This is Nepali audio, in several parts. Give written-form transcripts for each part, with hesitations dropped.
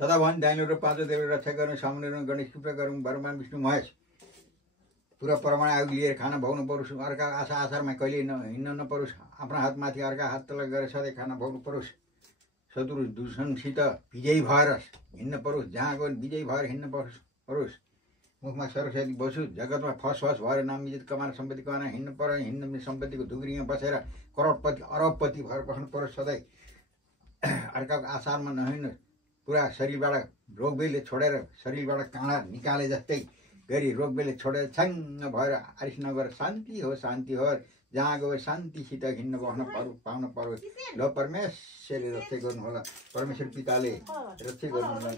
सदाभवानी दाइनो र पाँचौं देवले रक्षा गर्नु, सामुने र गणेश कृपा गरौँ, भगवान विष्णु महेश पुरा परमाणु आगो लिएर खाना भोग्नु परोस्, अर्का आशा आसारमा कहिले हिँड्न नपरोस्, आफ्नो हातमाथि अर्का हात तल गरेर सधैँ खाना भोग्नु परोस्, शत्रु दुश्मनसित विजयी भएर हिँड्न परोस्, जहाँ गयो विजयी भएर हिँड्न परोस्, मुखमा सरस्वती बसु, जगतमा फस भएर नाम इज्जत कमाएर सम्पत्ति कमाएर हिँड्नु पऱ्यो, हिँड्ने सम्पत्तिको धुग्रीमा बसेर करोडपति अरबपति भएर बस्नु परोस्, सधैँ अर्काको आशारमा नहिँड्नु, पुरा शरीरबाट रोगबेले छोडेर शरीरबाट काँडा निकाले जस्तै गरी रोगबेले छोडेर छ्याङ्ग भएर आरिस नगर शान्ति हो, जहाँ गयो शान्तिसित हिँड्न बस्न पाउन परोस्। ल परमेश्वरले रक्षा गर्नुहोला, परमेश्वर पिताले रक्षा गर्नुहोला,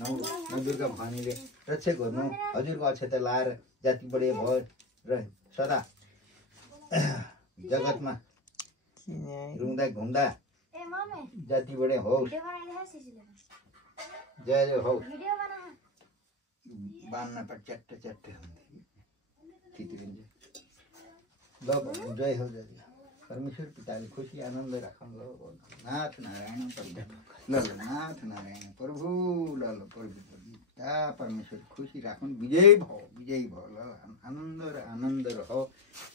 नौ दुर्गा भवानीले रक्षा गर्नु, हजुरको अक्षता लाएर जाति बढे भयो र सदा जगतमा रुँदा घुम्दा जाति बढे होस्, जय जय होस्, बान्न पर च्याट्ट ल जय हो, जय परमेश्वर पिताले खुसी आनन्द राखौँ। ल नाथ नारायण प्रभु, ल नाथ नारायण प्रभु, ल प्रभु पिता परमेश्वर खुसी राखौँ, विजयी भयो, ल आनन्द रहो,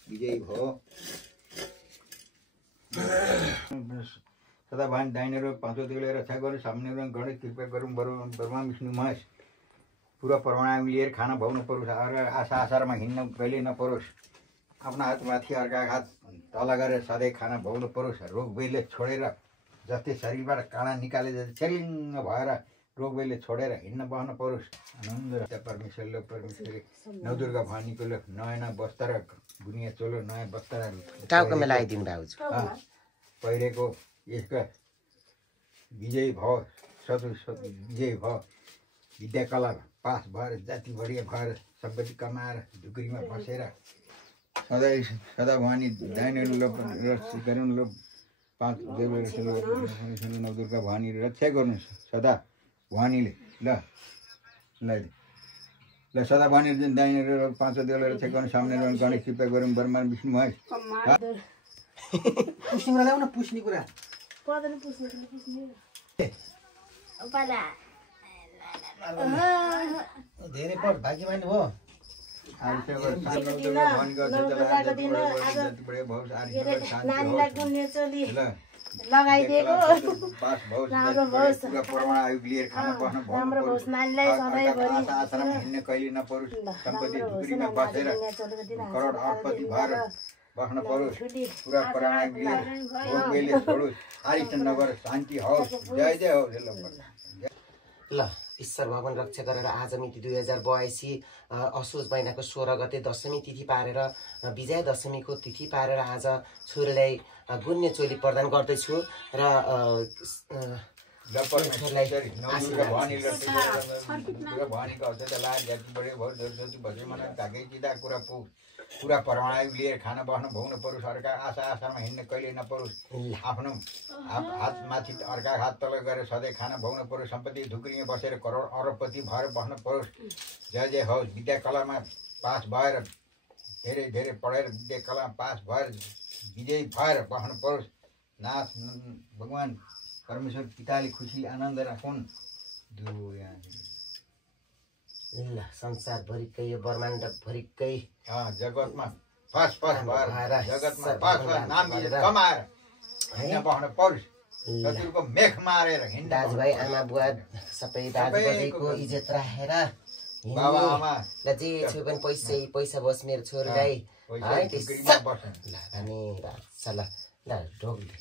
विजयी भयो। सदाभवानी दाहिने र पाँचौं देवले रक्षा गर्नु, सामुने र गणेश कृपा गरौँ, भगवान विष्णु महेश पुरा परमाणु लिएर खाना भोग्नु परोस्, आशा आसारमा हिँड्न कहिले नपरोस्, आफ्नो हातमाथि अर्का हात तल गरेर सधैँ खाना भोग्नु परोस्, रोगबेले छोडेर जस्तै शरीरबाट काँडा निकाले जस्तै छेलिङ्ग भएर रोगबेले छोडेर हिँड्न बस्न परोस्। आनन्द परमेश्वरले नौ दुर्गा भवानीको नयाँ वस्त्र बुनिया चोलो नयाँ वस्त्र टाउकोमा लगाइदिनु भाउजू पहिरेको यसका विजयी भयो, विजयी भयो, विद्या कला पास भएर जाति बढिया भएर सम्पत्ति कमाएर ढुक्रीमा बसेर सधैँ सदाभवानी दाइनो गरौँ, ल पाँच देवले नौ दुर्गा भवानी रक्षा गर्नु, सदा भवानीले ल सदाभवानी दाइनो र पाँचौं देवले रक्षा गर्नु, सामने गणेश कृपा गरौँ, भगवान विष्णु महेश पुस्ने कुरा ल्याउ न, पुस्ने कुरा धेरै पढ भागी मान्नु भयो। लगाइदिएको बस्न परोस्, पुरा परमाणु लिएर छोडोस्, आरिस नगर शान्ति होस्, जय जय होस्। ल ईश्वर भगवान रक्षा गरेर आज मिति 2082 असोज महिनाको 16 गते दशमी तिथि पारेर विजया दशमीको तिथि पारेर आज छोरीलाई गुन्ने चोली प्रदान गर्दैछु र पुरा परमाणु लिएर खाना बस्न भोग्नु परोस्, अर्का आशामा हिँड्न कहिले नपरोस्, आफ्नो हातमाथि अर्का हात तल गरेर सधैँ खाना भोग्नु परोस्, सम्पत्ति धुक्रीमा बसेर करोड अरबपति भएर बस्न परोस्, जय जय होस्। विद्या कलामा पास भएर धेरै पढेर विद्या कलामा पास भएर विजयी भएर बस्नु परोस्, नाथ भगवान परमेश्वर पिताले खुसी आनन्द राखुन्। ल संसारभरिकै यो ब्रह्माण्डभरिकै जगतमा फस भएर जगतमा नाम कमाएर हिँड्न बस्न परोस्, शत्रुको मेख मारेर हिँड्न दाजुभाइ आमा बुवा सबै दाजुभाइको इज्जत राखेर बाबा आमा ल जे छु पनि पैसा बस मेरो छोरीलाई है अनि ल ढोग्ली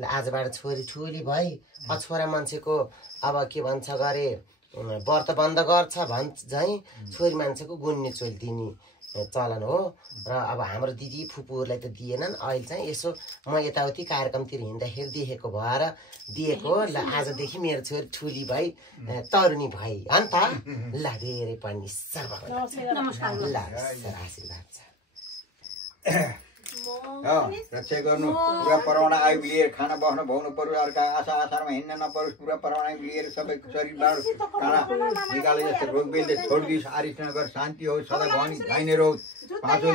ल आजबाट छोरी ठुली भई छोरा मान्छेको अब के भन्छ गरे व्रत बन्द गर्छ भन्छ झै छोरी मान्छेको गुन्ने चोली दिने चलन हो र अब हाम्रो दिदी फुपूहरूलाई त दिएनन्। अहिले चाहिँ यसो म यताउति कार्यक्रमतिर हिँड्दाखेरि देखेको भएर दिएको। ल आजदेखि मेरो छोरी ठुली भई तरुणी भई हो नि त। ल धेरै पनि ल आशीर्वाद छ। रक्षा गर्नु पुरा परमाणु आयोग लिएर खाना बस्न भोग्नु पर्यो अर्का आसारमा हिँड्न नपरोस् पुरा परमाणु आयोग लिएर सबै शरीरबाट काँडा निकाले जस्तो रोगबेलले छोडिदियोस् आरिस नगर शान्ति होस् सदा भवानी धाइने रहोस् पाँचौँ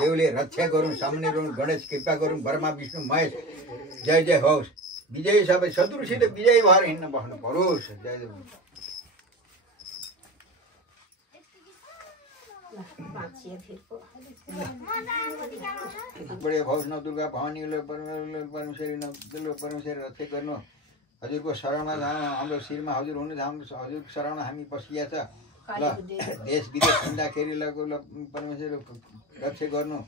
देवले रक्षा गरून् सामान्य गरून् गणेश कृपा गरून् ब्रह्मा विष्णु महेश जय जय होस् विजय सबै शत्रुसित विजय भएर हिँड्न बस्नु परोस् जय जय बढे भौस न दुर्गा भवानी परमेश्वरी न परमेश्वरी रक्षा गर्नु हजुरको शरणमा हाम्रो शिरमा हजुर हुनु हजुर शरणमा हामी बसिया छ ल देश विदेश हिँड्दाखेरि परमेश्वर रक्षा गर्नु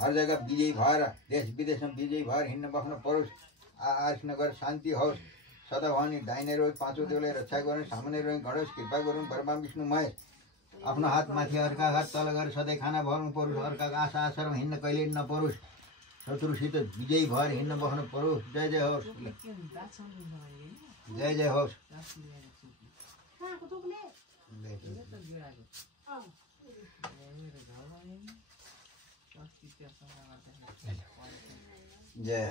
हर जग्गा विजयी भएर देश विदेशमा विजयी भएर हिँड्न बस्न परोस् आरिस नगर शान्ति होस् सदा भवानी दाहिने रोज पाँचौँ देवले रक्षा गर्नु सामान्य रोज गणेश कृपा गरून् ब्रह्मा विष्णु महेश आफ्नो हात माथि अर्का हात तल गरेर सधैँ खाना भर्नु परोस् अर्काको आशा आशामा हिँड्न कहिले नपरोस् शत्रुसित विजयी भएर हिँड्न बस्नु परोस् जय जय होस् जय जय होस् जय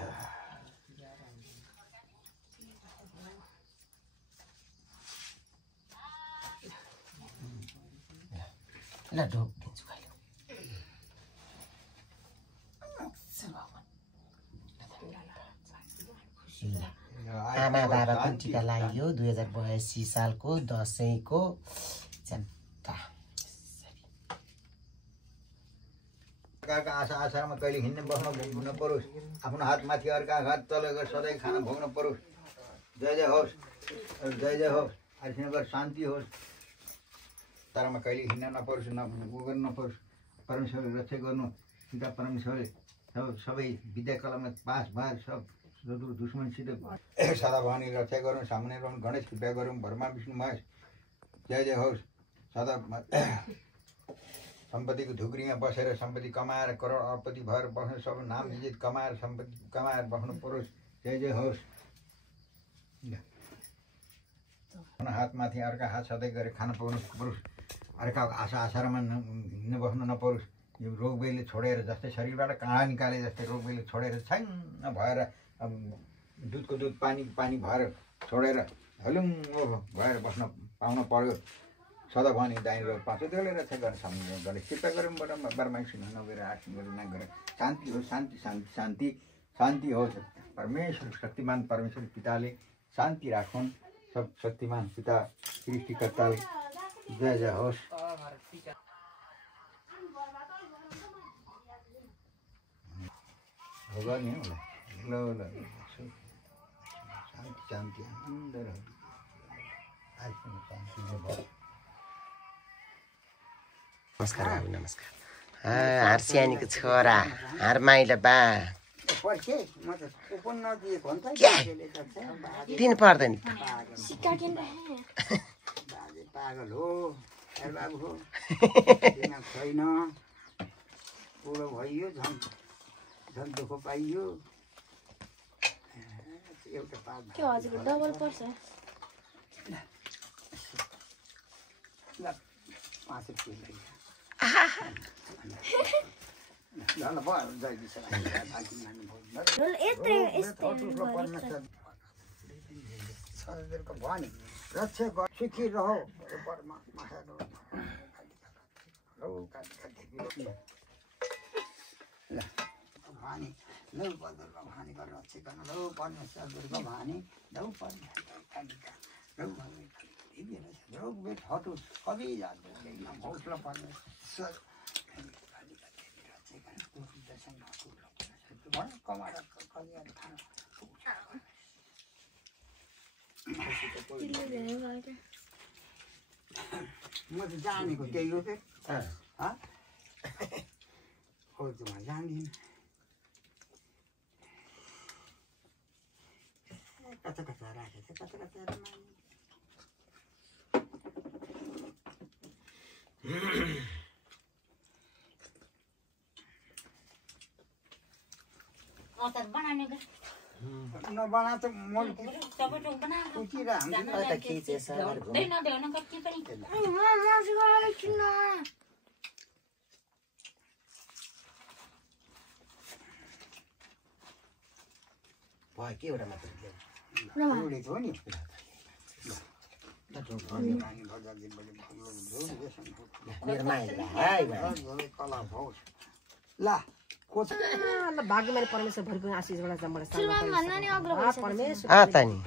ल ढोक दिन्छु कहिले आमा बाबाको टिका लगाइयो 2082 सालको दसैँको अर्काका आशा आशामा कहिले हिँड्न बस्न नपरोस् आफ्नो हात माथि अर्का हात तल गरेर सधैँ खाना भोग्न परोस् जय जय होस् जय जय होस् आरिस नगर शान्ति होस् तारामा कहिले हिँड्न नपरोस् उ गर्नु नपरोस् परमेश्वरले रक्षा गर्नु पिता परमेश्वरले सबै विद्या कलामा पास भएर सब शत्रु दुश्मनसित सदा भवानी रक्षा गरौँ सामान्य रहौँ गणेश कृपा गरौँ ब्रह्मा विष्णु महेश जय जय होस् सदा सम्पत्तिको धुक्रीमा बसेर सम्पत्ति कमाएर करोड अर्पति भएर बस्नु सब नाम इज्जत कमाएर सम्पत्ति कमाएर बस्नु परोस् जय जय होस् आफ्नो हात माथि अर्का हात सधैँ गरेर खान पाउनु परोस् अर्काको आशा आशामा हिँड्न बस्नु नपरोस् यो रोगबेलले छोडेर जस्तै शरीरबाट काँडा निकाले जस्तै रोगबेलले छोडेर छ्याङ्ग भएर दुधको दुध पानी भएर छोडेर हलुङ्गो भएर बस्न पाउन पर्यो सदा भवानी दाहिने पाँचौँ देवले रक्षा गर्न सामने गणेश कृपा गरौँ बर्मा सुन नगएर आठ गरेर शान्ति होस् शान्ति शान्ति शान्ति शान्ति होस् परमेश्वर शक्तिमान परमेश्वर पिताले शान्ति राखुन् सब शक्तिमान पिता सृष्टिकर्ताले जय जय होस् भगवान ल ल शान्ति शान्ति नमस्कार बाबु नमस्कार हार्सियानीको छोरा हार माइला बा दिनु पर्दैन पागल हो बाबु हो छैन बुढो भइयो झन् झन् दुःख पाइयो एउटा पाग डबल पर्छ ल 5 रुपैयाँ भवानी रक्षा गर सुखी रहो भवानी लौ बदलमा भवानी गरेर रक्षा गर्न लौ परमेश्वर दुर्गा भवानी लौ रोग बेट हटोस् कभी हौसला परमेश्वर कमाएर म त जानेको त्यही हो फेरि हो त म जान्दिनँ कता कता राखेको छ कता कता नबना त भयो के एउटा मात्र ल्याऊ एउटै हो नि मेरो माइला हाय ल ल भाग्यमानी परमेश्वरभरिको आशिषबाट परमेश्वर त नि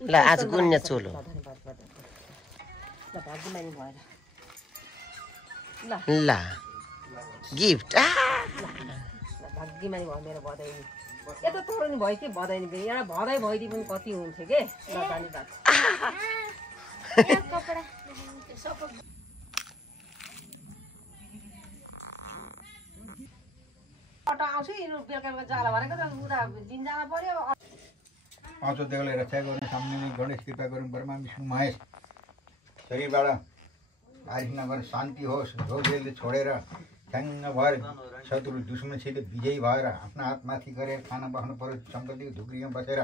ल आज गुन्ने चोलो भाग्यमानी भएर ल गिफ्ट भाग्यमानी भयो मेरो भदैनी यता तोरो नि भयो कि भदैनी पनि यहाँ भदै भइदिए पनि कति हुन्थ्यो के जानी बात आउँछु यिनीहरू बेलुका बेलुका जाला भनेको त उता दिन जान पर्यो पाँच देवलाई रक्षा गरौँ सामने गणेश कृपा गरौँ ब्रह्मा विष्णु महेश शरीरबाट बारिश नगर शान्ति होस् रोगले छोडेर ठ्याङ्ग भएर शत्रु दुश्मनसित विजयी भएर आफ्नो हातमाथि गरेर खाना बस्नु पर्यो सम्पत्तिको धुक्रीमा बसेर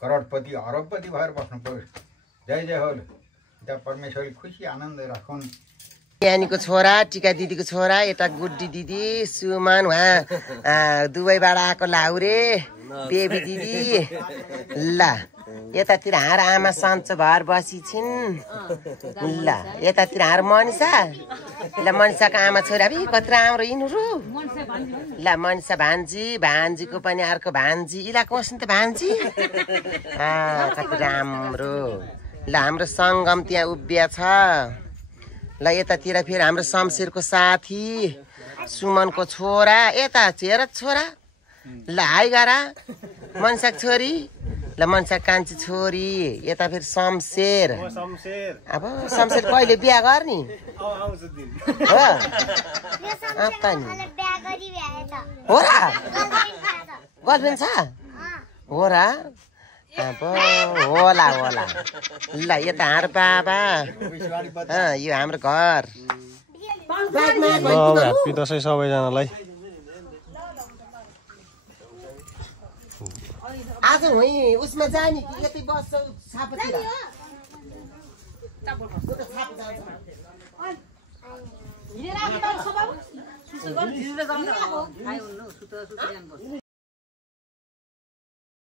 करोडपति अरबपति भएर बस्नु पर्यो जय जय हो त्यहाँ परमेश्वरले खुसी आनन्द राखुन् ज्ञानीको छोरा टिका दिदीको छोरा यता गुड्डी दिदी सुमन उहाँ दुबईबाट आएको लाउरे बेबी दिदी ल यतातिर हार आमा सन्चो भएर बसी छिन् ल यतातिर हार मनिषा ल मनिषाको आमा छोरा बि कति राम्रो यिनीहरू ल मनिषा भान्जी भान्जीको पनि अर्को भान्जी इलाको बस्नु त भान्जी कति राम्रो ल हाम्रो सङ्गम त्यहाँ उभिया छ ल यतातिर फेरि हाम्रो शमशेरको साथी सुमनको छोरा यता हेर छोरा ल हाई गरा मनसाको छोरी ल मनसा कान्छी छोरी यता फेरि शमशेर अब शमशेर कहिले बिहा गर्ने हो हो र गर्लफ्रेन्ड छ हो र अब होला होला ल यता हाम्रो बाबा यो हाम्रो घर ह्याप्पी दसैँ सबैजनालाई आज वहीँ उसमा जाने कि यतै बस्छ छापातिर